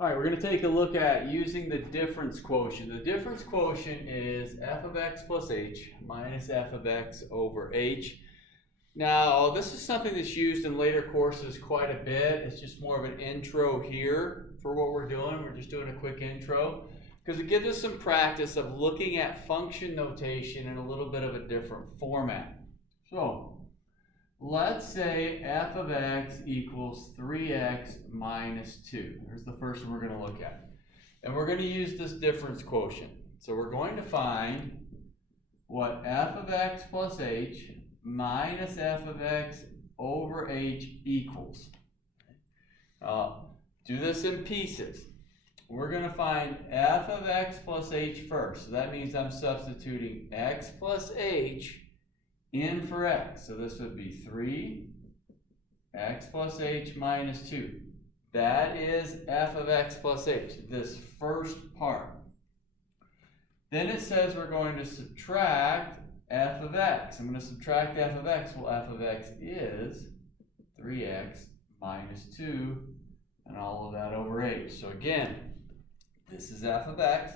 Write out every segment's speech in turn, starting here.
All right, we're going to take a look at using the difference quotient. The difference quotient is f of x plus h minus f of x over h. Now, this is something that's used in later courses quite a bit. It's just more of an intro here for what we're doing. We're just doing a quick intro because it gives us some practice of looking at function notation in a little bit of a different format. So, let's say f of x equals 3x minus 2. Here's the first one we're going to look at. And we're going to use this difference quotient. So we're going to find what f of x plus h minus f of x over h equals. Do this in pieces. We're going to find f of x plus h first. So that means I'm substituting x plus h in for x. So this would be 3x plus h minus 2. That is f of x plus h, this first part. Then it says we're going to subtract f of x. I'm going to subtract f of x. Well, f of x is 3x minus 2 and all of that over h. So again, this is f of x.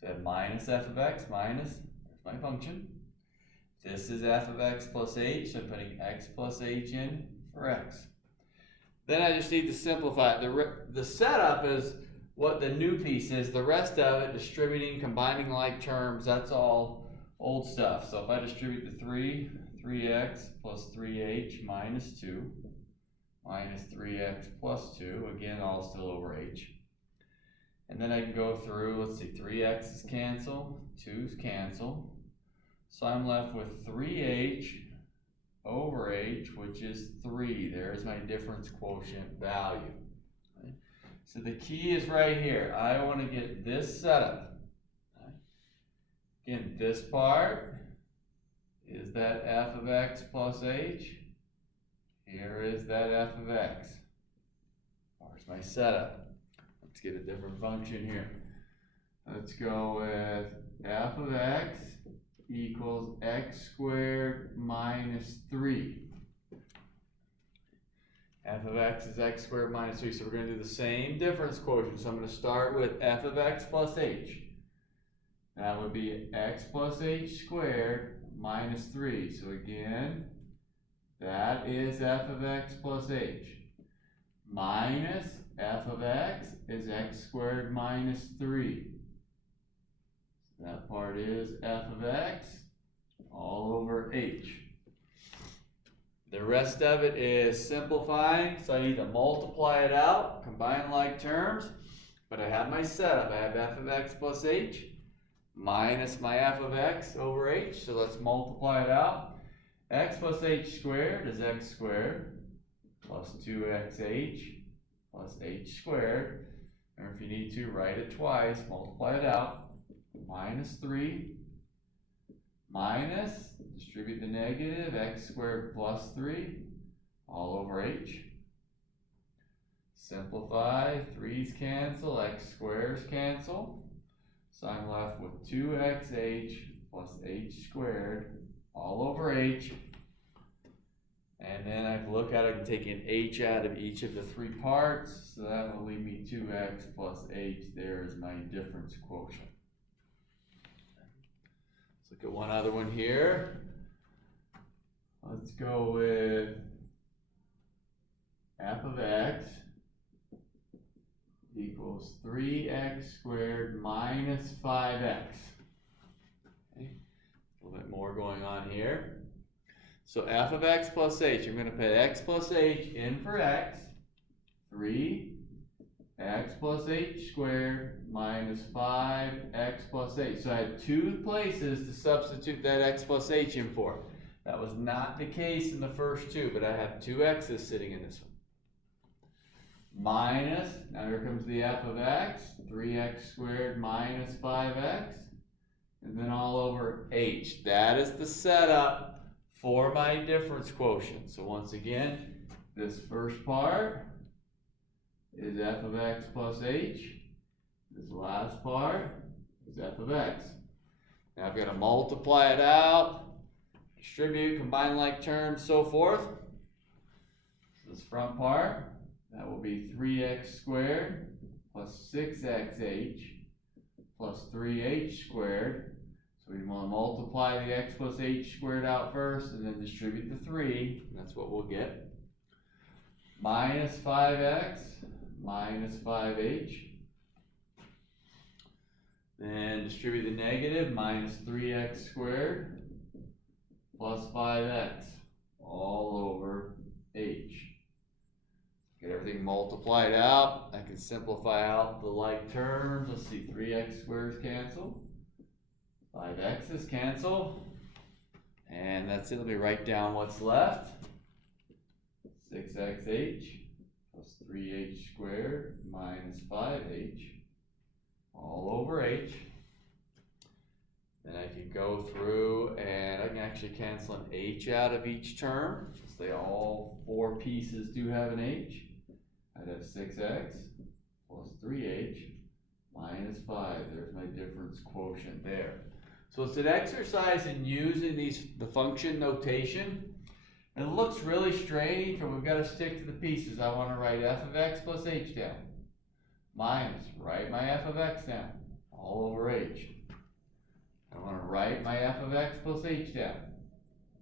So I have minus f of x minus, there's my function. This is f of x plus h, so I'm putting x plus h in for x. Then I just need to simplify it. The setup is what the new piece is. The rest of it, distributing, combining like terms, that's all old stuff. So if I distribute the 3x plus 3h minus 2 minus 3x plus 2, again, all still over h. And then I can go through, let's see, 3x's cancel, 2's cancel. So I'm left with 3h over h, which is 3. There's my difference quotient value. Okay. So the key is right here. I want to get this set up. Okay. Again, this part is that f of x plus h. Here is that f of x. There's my setup. Let's get a different function here. Let's go with f of x equals x squared minus 3. F of x is x squared minus 3. So we're going to do the same difference quotient. So I'm going to start with f of x plus h. That would be x plus h squared minus 3. So again, that is f of x plus h. Minus f of x is x squared minus 3. That part is f of x all over h. The rest of it is simplifying, so I need to multiply it out, combine like terms, but I have my setup. I have f of x plus h minus my f of x over h, so let's multiply it out. X plus h squared is x squared plus 2xh plus h squared. Or if you need to, write it twice, multiply it out. Minus 3 minus, distribute the negative, x squared plus 3 all over h. Simplify, 3's cancel, x squares cancel. So I'm left with 2xh plus h squared all over h. And then I can look at it and take an h out of each of the three parts. So that will leave me 2x plus h. There is my difference quotient. Let's look at one other one here. Let's go with f of x equals 3x squared minus 5x. Okay. A little bit more going on here. So f of x plus h, I'm going to put x plus h in for x. 3x plus h squared minus 5x plus h. So I had two places to substitute that x plus h in for. That was not the case in the first two, but I have two x's sitting in this one. Minus, now here comes the f of x, 3x squared minus 5x, and then all over h. That is the setup for my difference quotient. So once again, this first part is f of x plus h. This last part is f of x. Now I've got to multiply it out, distribute, combine like terms, so forth. This front part, that will be 3x squared plus 6xh plus 3h squared. So we want to multiply the x plus h squared out first and then distribute the 3. And that's what we'll get. Minus 5x minus 5h. Then distribute the negative, minus 3x squared plus 5x all over h. Get everything multiplied out. I can simplify out the like terms. Let's see, 3x squares cancel. 5x's cancel. And that's it. Let me write down what's left. 6xh plus 3h squared minus 5h all over h. Then I can go through and I can actually cancel an h out of each term, since they all 4 pieces do have an h. I'd have 6x plus 3h minus 5. There's my difference quotient there. So it's an exercise in using the function notation. It looks really strange, but we've got to stick to the pieces. I want to write f of x plus h down. Minus, write my f of x down, all over h. I want to write my f of x plus h down,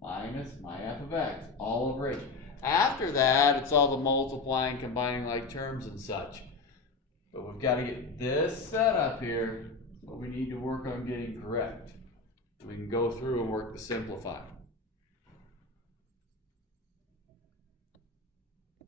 minus my f of x, all over h. After that, it's all the multiplying, combining like terms and such. But we've got to get this set up here, what we need to work on getting correct. We can go through and work to simplify.